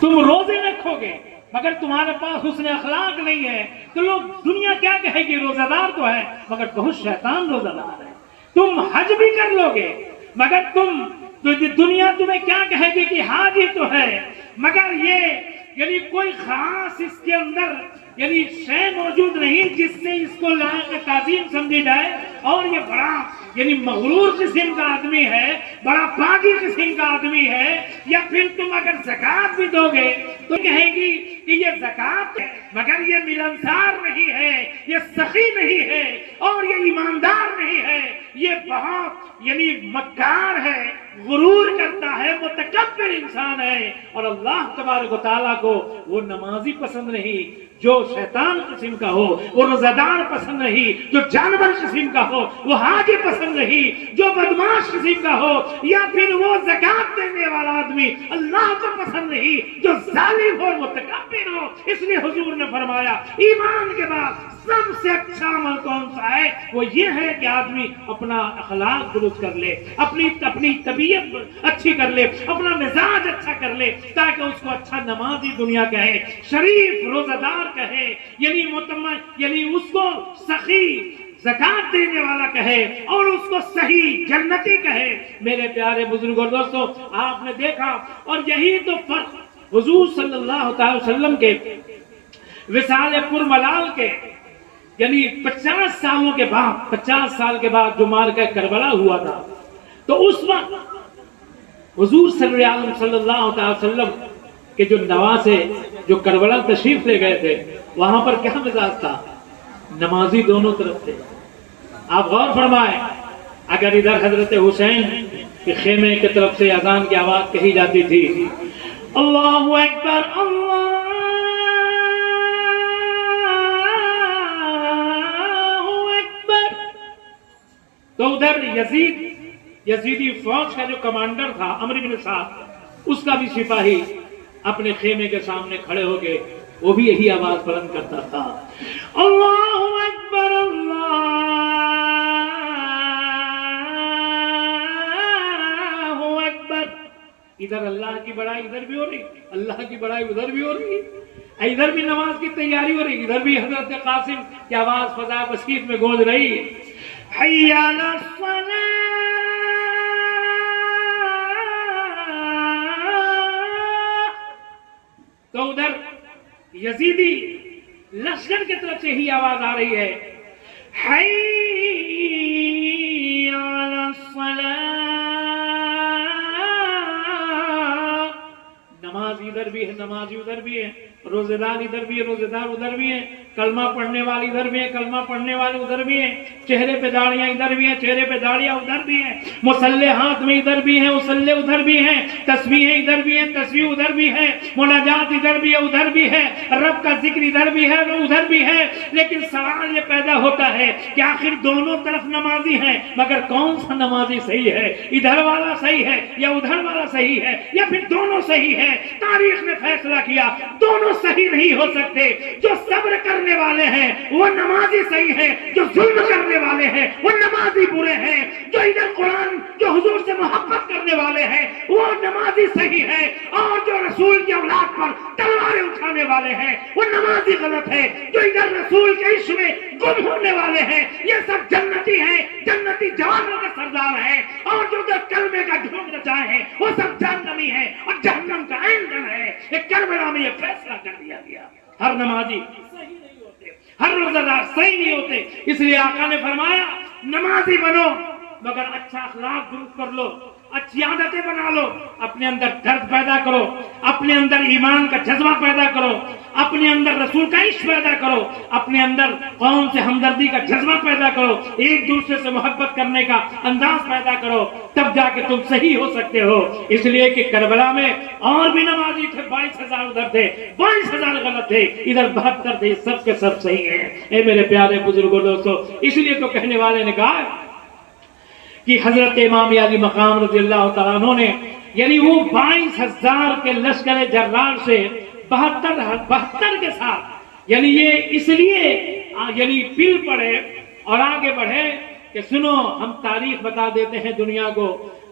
تم روزے رکھو گے مگر تمہارے پاس حسن اخلاق نہیں ہے تو لوگ دنیا کیا کہے گی روزہ دار تو ہے مگر بہت شیطان روزہ دار ہے. تم حج بھی کر لو گے مگر دنیا تمہیں کیا کہے گی کہ حاجی تو ہے مگر یہ کوئی خاص اس کے اندر شے موجود نہیں جس سے اس کو لائق تعظیم سمجھی جائے. اور یہ بڑا مغرور قسم کا آدمی ہے, بڑا باغی قسم کا آدمی ہے. یا پھر تم اگر زکات بھی دو گے تو کہیں گی کہ یہ زکات ہے مگر یہ ملنسار نہیں ہے, یہ سخی نہیں ہے اور یہ ایماندار نہیں ہے, یہ بہت مکار ہے, غرور کرتا ہے, متکبر انسان ہے. اور اللہ تبارک و تعالیٰ کو وہ نمازی پسند نہیں جو شیطان قسم کا ہو, وہ روزہ دار پسند نہیں جو جانور قسم کا ہو, وہ حاجی پسند نہیں جو بدماش قسم کا ہو, یا پھر وہ زکات دینے والا آدمی اللہ کو پسند نہیں جو ظالم ہو, متکبر ہو. اس لیے حضور نے فرمایا ایمان کے بعد سب سے اچھا عمل کون سا ہے؟ وہ یہ ہے کہ آدمی اپنا اخلاق درست کر لے, اپنی طبیعت اچھی کر لے, اپنا مزاج اچھا کر لے تاکہ اس کو اچھا نمازی دنیا کہے, شریف روزہ دار کہے, اس کو سخی زکات دینے والا کہے اور اس کو صحیح جنتی کہے. میرے پیارے بزرگ اور دوستو, آپ نے دیکھا اور یہی تو فرق حضور صلی اللہ تعالی وسلم کے وصال پرملال کے 50 سالوں کے بعد 50 سال کے بعد جو معرکہ کربلا ہوا تھا تو اس وقت حضور صلی اللہ تعالی وسلم کے جو نواسے جو کربلا تشریف لے گئے تھے وہاں پر کیا مزاج تھا؟ نمازی دونوں طرف تھے. آپ غور فرمائیں, اگر ادھر حضرت حسین کے خیمے کی طرف سے اذان کی آواز کہی جاتی تھی اللہ اکبر اللہ اکبر, تو ادھر یزیدی فوج کا جو کمانڈر تھا عمرو بن سعد, اس کا بھی سپاہی اپنے خیمے کے سامنے کھڑے ہو کے وہ بھی یہی آواز بلند کرتا تھا اللہ اکبر اللہ اکبر. ادھر اللہ کی بڑائی ادھر بھی ہو رہی, اللہ کی بڑائی ادھر بھی ہو رہی, ادھر بھی نماز کی تیاری ہو رہی, ادھر بھی حضرت قاسم کی آواز فضا بسکیت میں گونج رہی حی علی الصلاۃ. تو ادھر یزیدی لشکر کی طرف سے ہی آواز آ رہی ہے حی علی الصلاۃ. نماز ادھر بھی ہے, نمازی ادھر بھی ہے, روزے دار ادھر بھی ہے, روزے دار ادھر بھی ہیں, کلمہ پڑھنے والی ادھر بھی ہیں, کلمہ پڑھنے والے ادھر بھی ہیں, چہرے پہ داڑیاں ادھر بھی ہیں, چہرے پہ داڑیاں ادھر بھی ہیں, مصلے ہاتھ میں ادھر بھی ہیں, مصلے ادھر بھی ہیں, تسبیحیں ادھر بھی ہیں, تسبیح ادھر بھی ہے, مناجات ادھر بھی ہے, ادھر بھی ہے, رب کا ذکر ادھر بھی ہے, ادھر بھی ہے. لیکن سوال یہ پیدا ہوتا ہے کہ آخر دونوں طرف نمازی ہیں مگر کون سا نمازی صحیح ہے؟ ادھر والا صحیح ہے یا ادھر والا صحیح ہے یا پھر دونوں صحیح ہے؟ تاریخ نے فیصلہ کیا دونوں صحیح نہیں ہو سکتے. جو صبر کرنے والے ہیں وہ نمازی صحیح ہیں, جو ظلم کرنے والے ہیں وہ نمازی برے ہیں. جو ادھر قرآن جو حضور سے محبت کرنے والے ہیں وہ نمازی صحیح ہے, اور جو رسول کی اولاد پر تلواریں اٹھانے والے ہیں وہ نمازی غلط ہے. جو ادھر رسول کے عشق میں گم ہونے والے ہیں یہ سب جنتی ہیں, جنتی جوانوں کے سردار ہیں, اور جو کلمے کا ڈھونگ رچائے ہیں وہ سب جہنمی ہیں اور جہنم کا ایندھن ہے. ایک کربلا میں یہ فیصلہ کر دیا گیا ہر نمازی صحیح نہیں ہوتے, ہر روزہ دار صحیح نہیں ہوتے. اس لیے آقا نے فرمایا نمازی بنو مگر اچھا اخلاق درست کر لو, اچھی عادتیں بنا لو, اپنے اندر درد پیدا کرو, اپنے اندر ایمان کا جذبہ پیدا کرو, اپنے اندر رسول کا عشق پیدا کرو, اپنے اندر قوم سے ہمدردی کا جذبہ پیدا کرو, ایک دوسرے سے محبت کرنے کا انداز پیدا کرو, تب جا کے تم صحیح ہو سکتے ہو. اس لیے کہ کربلا میں اور بھی نمازی تھے, 22,000 ادھر تھے, 22,000 غلط تھے, ادھر 72 تھے, سب کے سب صحیح ہیں. اے میرے پیارے بزرگوں دوستو, اس لیے تو کہنے والے نے کہا کہ حضرت امام علی مقام رضی اللہ تعالیٰ عنہ نے وہ 22,000 کے لشکر جرار سے 72 کے ساتھ یہ اس لیے پل پڑے اور آگے بڑھے کہ سنو ہم تاریخ بتا دیتے ہیں دنیا کو.